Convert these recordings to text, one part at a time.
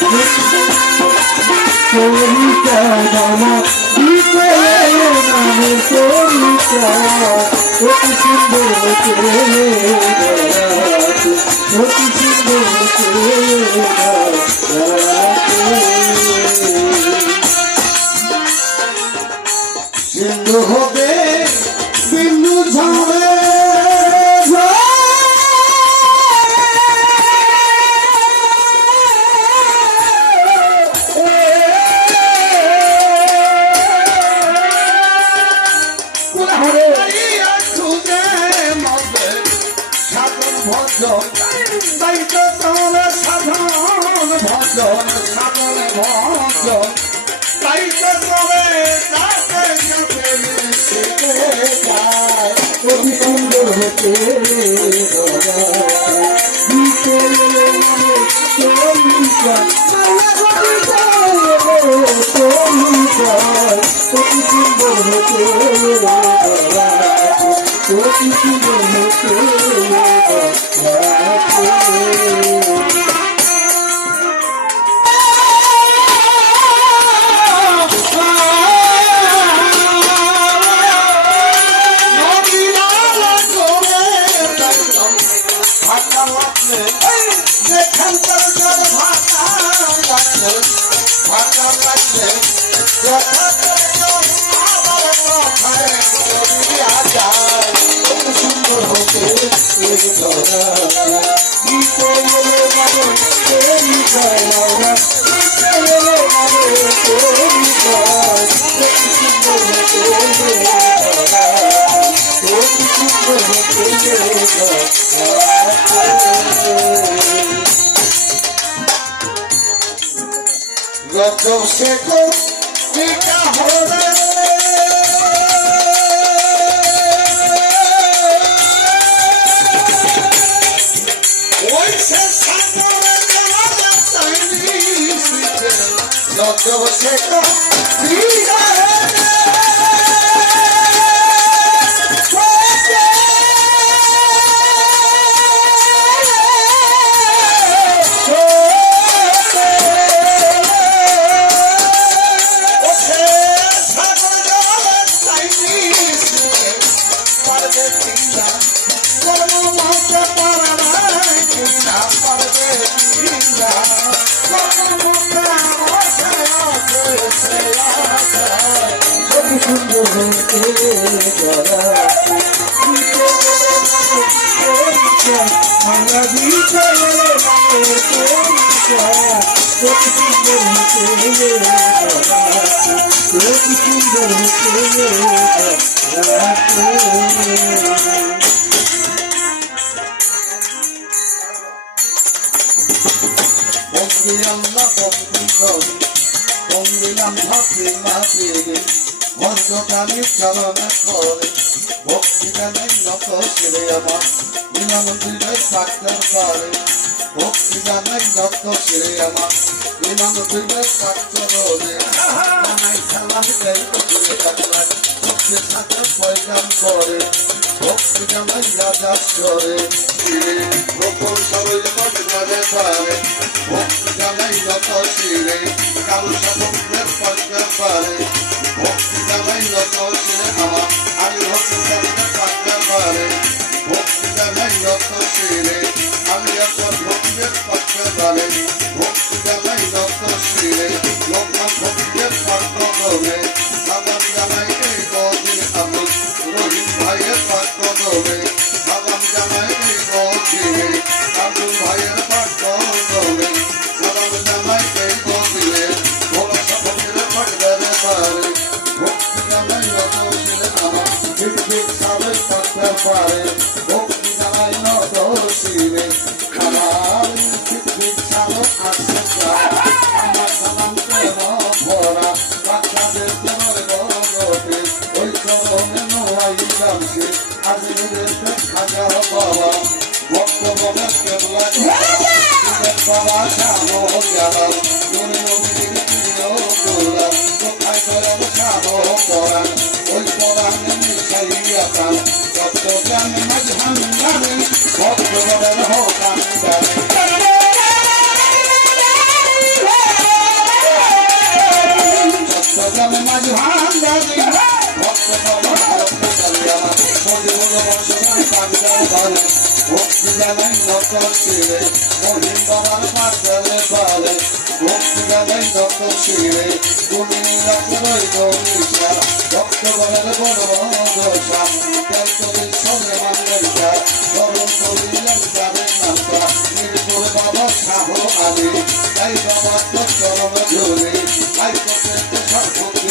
মামা দিতে নামে পরিচয় অতি সুন্দর অতি সুন্দর সিন্ধু হবে বিন্দু ঝাড়ে সাধন ভজন তাই তো তবে তাকে অতি সুন্দর হতে অতি সুন্দর হতে অতি সুন্দর হতে Yo sé cómo fica joder. Hoy se sacó de la tainita. Yo sé cómo fica ভক্তকালী চরণে পড়ে ভক্তি গানে নত শিরে আমার বিনা মন্দিরে থাকতে পারে ভক্তি গানে নত শিরে আমার বিনা মন্দিরে থাকতে পারে খেলা মিটাই ঘুরে থাকলে ভক্তি থাকে পয়গাম করে ভক্তি গানে রাজা করে গোপন সবাই মজে পারে ভক্তি গানে নত শিরে কারো সামনে থাকতে পারে ভক্তি গানে নত শিরে আমার আমি ভক্তি গানে থাকতে পারে ভক্তি গানে নত শিরে আমি একবার ভক্তি থাকতে পারে ভক্তি গানে নত শিরে লোকমান ভক্তি থাকতে হবে সাবান গানাই এই গদিন আমি রহিম ভাইয়ের থাকতে হবে সাবান গানাই এই গদিনে আবু ভাইয়ের থাকতে হবে সাবান গানাই এই গদিনে ভোলা সাবকের থাকতে পারে ভক্তি গানাই নত শিরে আমার ঠিক ঠিক সাবে থাকতে পারে ভক্তি গানাই নত শিরে আমার ঠিক ঠিক সাবে আসতে পারে আমার সালাম কেন ভরা বাচ্চাদের তোমার গগতে ওই চরণে নোয়াই জানছে আজি দেখতে খাজা বাবা ভক্ত বলে কেবলা বাবা শানো গেলাম তুমি নবীর প্রিয় গোলাম কোথায় গেলাম শানো পরাণ ওই পরাণে মিশাইয়াতাম তত্ত্ব জ্ঞান মাঝহান জানে ভক্ত বলের হকান জানে ভক্তি জানাই নত শিরে মহিম বাবার পাঠালে পালে ভক্তি জানাই নত শিরে তুমি রাখবই গৌরীশা ভক্তগণের বড় দশা তেলতলি সরে মাঙ্গলিকা গরম করিলেন যাবে নামটা নির্ভর বাবা শাহ আলী তাই বাবা তো চরম ঝুলি তাই করতে সর্বতি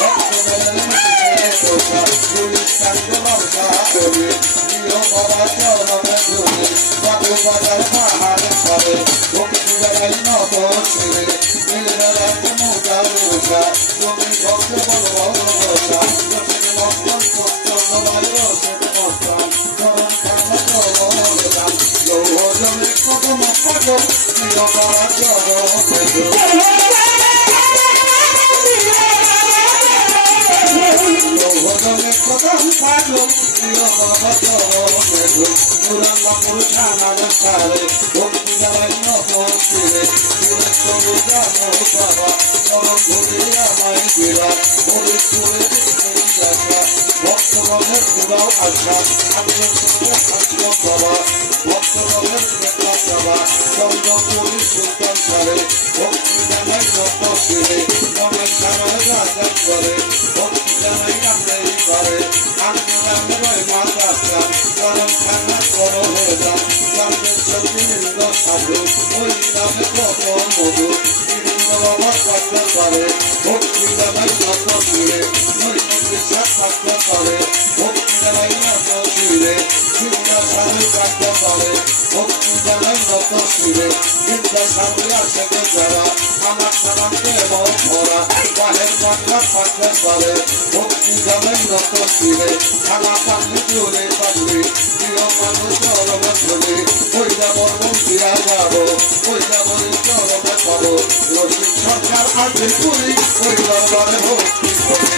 ভক্তগণের মিশে দশা পুলিশ কাণ্ড বাবা করি প্রিয় বাবা চরম ঝুলি বাবু বাবার পাহাড় পারে ভক্তি জানাই নত শিরে নীল রাখ মুখা রোষা তুমি ভক্ত বলো রোষা রসিক মস্তন মস্তন রসিক মস্তন চরণ কান্না চরণ লৌহ জমে কদম পাগল প্রিয় বাবা চরণ লৌহজমে কদম পাগল প্রিয় বাবা চরণ মুরাল্লা পুরুষা নমস্কারে ভক্তি জানাই নত শিরে সবু জানো বাবা চরণ ধরে আমায় বিরাট বলে চলে দেখা ভক্তগণের পুরাও আশা আমি হাস্য বাবা ভক্তগণের দেখা বাবা চন্দ্রপুরী সুলতান সারে ভক্তি জানাই নত শিরে মনে সারা রাজা করে ভক্তি জানাই আমরাই পারে আমি নামে মাতা চরণ খানা করো হয়ে যান জানবে চলবি নিন্দ সাধু ওই নামে কত মধু বাবা থাকতে পারে ভক্তি জানাই নত শিরে নৈতিক থাকতে পারে ভক্তি জানাই নত শিরে চিন্তা স্বামী থাকতে পারে ভক্তি জানাই নত শিরে চিন্তা স্বামী আসে যারা আমার সালামকে ভরা বাহের বাংলা থাকতে পারে ভক্তি জানাই নত শিরে খানা পানি জোরে পাগলি প্রিয় মানুষ চরমে ধরে ওই যাবর মন্দিরা যাবো ওই যাবর চরমে পাবো রসিক সরকার আছে পুরী ওই দরবারে ভক্তি করে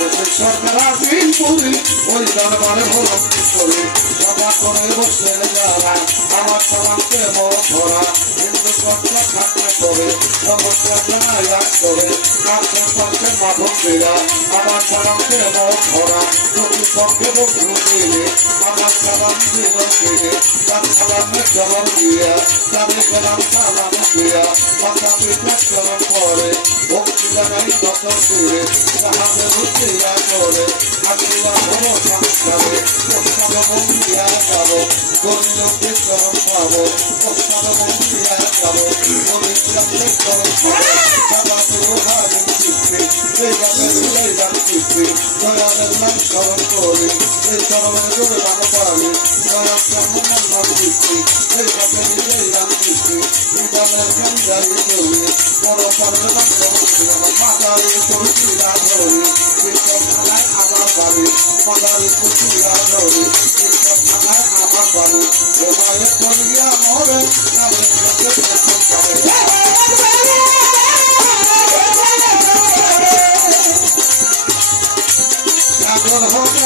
রসিক সরকার আছে পুরী ওই দরবারে ভক্তি করে সভা করে বসে যারা আমার সালামকে ভরা হিন্দু সরকার থাকতে করে সমস্যা জানাই রাখ করে আশেপাশে মাধবীরা আমার সালামকে ভরা প্রতি পক্ষে বন্ধু দিলে আমার সালাম দিল দিলে তার সালামে জবাব দিয়া তাদের গেলাম সালাম দিয়া মাথা পিঠে চরণ করে ভক্তি জানাই নত শিরে সাহায্য দিয়া করে আশীর্বাদ হলো সংসারে প্রস্তাব বন্দিয়া যাব গরিলকে চরণ পাবো প্রস্তাব বন্দিয়া যাব গরিলকে চরণ পাবো বাবা গুরু হারেন চিত্তে এই গানের এই গান চিত্তে দয়ালের নাম স্মরণ করে এই চরণের জোরে নাম পাবে দয়াল চরণের নাম চিত্তে এই গানের এই গান চিত্তে বিদানের গান জারি করে বড় পারবে না মাদারে তুলসীরা ধরে কীর্তন থানায় আমার বাড়ি মাদারে তুলসীরা ধরে কীর্তন থানায় আমার বাড়ি এবারে করিয়া মরে নামে জাগর হবে